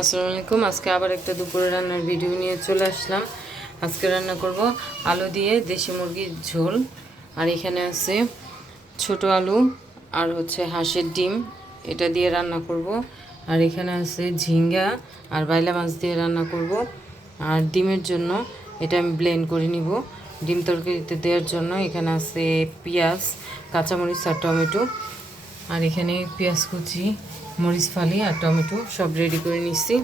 আসসালামু আলাইকুম। আজকে আবার একটা দুপুরে রান্নার ভিডিও নিয়ে চলে আসলাম। আজকে রান্না করব আলু দিয়ে দেশি মুরগির ঝোল। আর এখানে আছে ছোট আলু আর হচ্ছে হাঁসের ডিম, এটা দিয়ে রান্না করব। আর এখানে আছে ঝিঙ্গা আর বাইলা মাছ দিয়ে রান্না করব। আর ডিমের জন্য এটা আমি ব্লেন্ড করে নিব। ডিম তরকারিতে দেওয়ার জন্য এখানে আছে পেঁয়াজ, কাঁচামরিচ আর টমেটো। আর এখানে পেঁয়াজ কুচি, মরিচ ফালি আর টমেটো সব রেডি করে নিচ্ছি।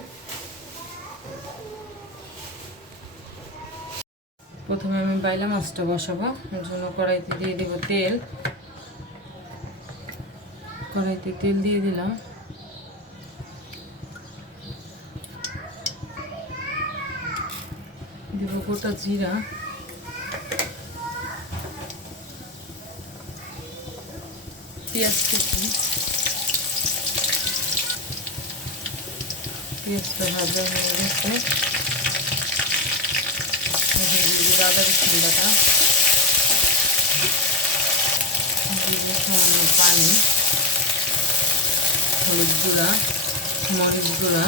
প্রথমে আমি বাইলা মাছটা বসাবো, এর জন্য কড়াইতে দিয়ে দেব তেল। কড়াইতে তেল দিয়ে দিলাম। দেব গোটা জিরা, পেঁয়াজ কুচি। পেঁয়াজটা ভাজা হয়ে গেছে, আদা রসুন বাটা, সামান্য পানি, হলুদ গুঁড়া, মরিচ গুঁড়া,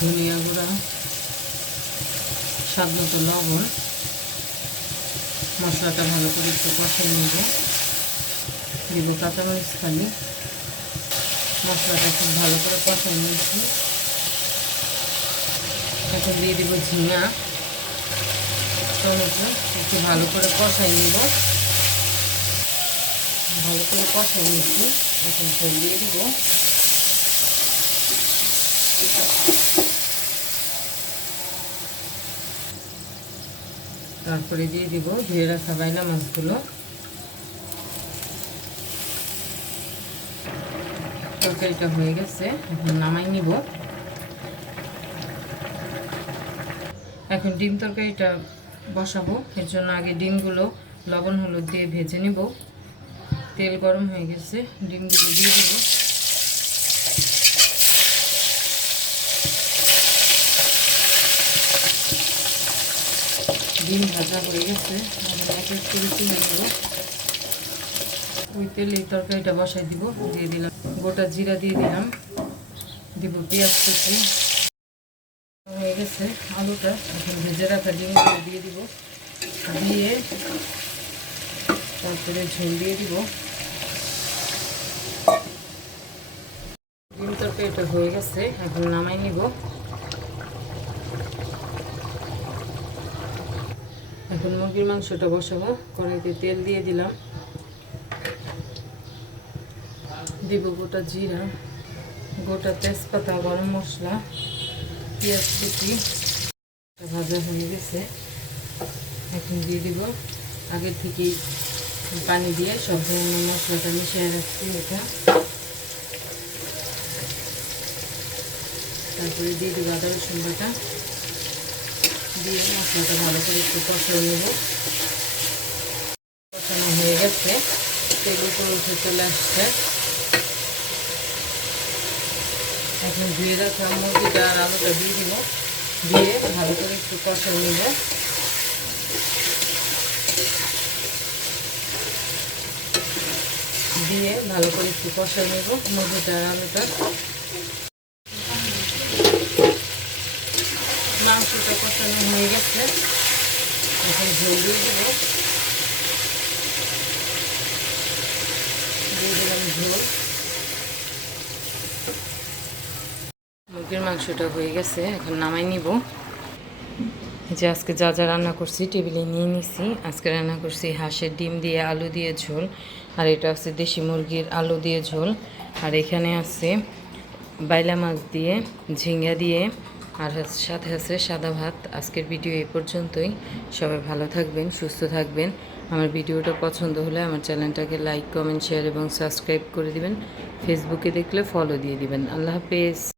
ধনিয়া গুঁড়া, স্বাদ মতো লবণ। মশলাটা ভালো করে একটু কষিয়ে নেব। দিব কাঁচামরিচ ফালি। মশলাটা খুব ভালো করে কষিয়ে নিয়েছি। এখন দিয়ে দিব ঝিঙা, টমেটো, একটু ভালো করে কষাই নিব। ভালো করে কষাই নিচ্ছি। এখন ঝোল দিয়ে দিব। তারপরে দিয়ে দিব ধুয়ে রাখা বাইলা মাছগুলো। তরকারিটা হয়ে গেছে, এখন নামাই নিব। এখন ডিম তরকারিটা বসাবো, এর জন্য আগে ডিমগুলো লবণ হলুদ দিয়ে ভেজে নিব। তেল গরম হয়ে গেছে, ডিমগুলো দিয়ে দেব। ডিম ভাজা হয়ে গেছে, এক এক করে তুলে নেব। ওই তেলে তরকারিটা বসাই দিব। দিয়ে দিলাম গোটা জিরা, দিয়ে দিলাম, দিব পেঁয়াজ কুচি। হয়ে গেছে আলুটা, এখন ভেজে রাখা ডিমগুলো দিয়ে দিব। দিয়ে তারপরে ঝোল দিয়ে দিব। ডিম তরকারিটা হয়ে গেছে, এখন নামাই নিব। এখন মুরগির মাংসটা বসাবো। কড়াইতে তেল দিয়ে দিলাম। দিব গোটা জিরা, গোটা তেজপাতা, গরম মশলা, পেঁয়াজ কুচি। ভাজা হয়ে গেছে, এখন দিয়ে দিব আগে থেকেই পানি দিয়ে সব ধরনের মশলাটা মিশিয়ে রাখছি এটা। তারপরে দিয়ে দেবো আদা রসুন বাটা, দিয়ে মশলাটা ভালো করে একটু কষিয়ে নেব। কষানো হয়ে গেছে, তেল উপরে উঠে চলে আসছে। এখন ধুয়ে রাখা মুরগিটা আর আলুটা দিয়ে দিব। দিয়ে ভালো করে একটু কষিয়ে নেব। দিয়ে ভালো করে একটু কষিয়ে নেব মুরগিটা আর আলুটা। মাংসটা কষানো হয়ে গেছে, এখন ঝোল দিয়ে দেবো। দিয়ে দিলাম ঝোল। মুরগির মাংসটা হয়ে গেছে, এখন নামাই নিব। যে আজকে যা যা রান্না করছি টেবিলে নিয়ে নিছি। আজকে রান্না করছি হাঁসের ডিম দিয়ে আলু দিয়ে ঝোল, আর এটা আছে দেশি মুরগির আলু দিয়ে ঝোল। আর এখানে আছে বাইলা মাছ দিয়ে, ঝিঙ্গা দিয়ে, আর সাথে আছে সাদা ভাত। আজকের ভিডিও এই পর্যন্তই। সবাই ভালো থাকবেন, সুস্থ থাকবেন। আমার ভিডিওটা পছন্দ হলে আমার চ্যানেলটাকে লাইক, কমেন্ট, শেয়ার এবং সাবস্ক্রাইব করে দিবেন। ফেসবুকে দেখলে ফলো দিয়ে দিবেন। আল্লাহ হাফেজ।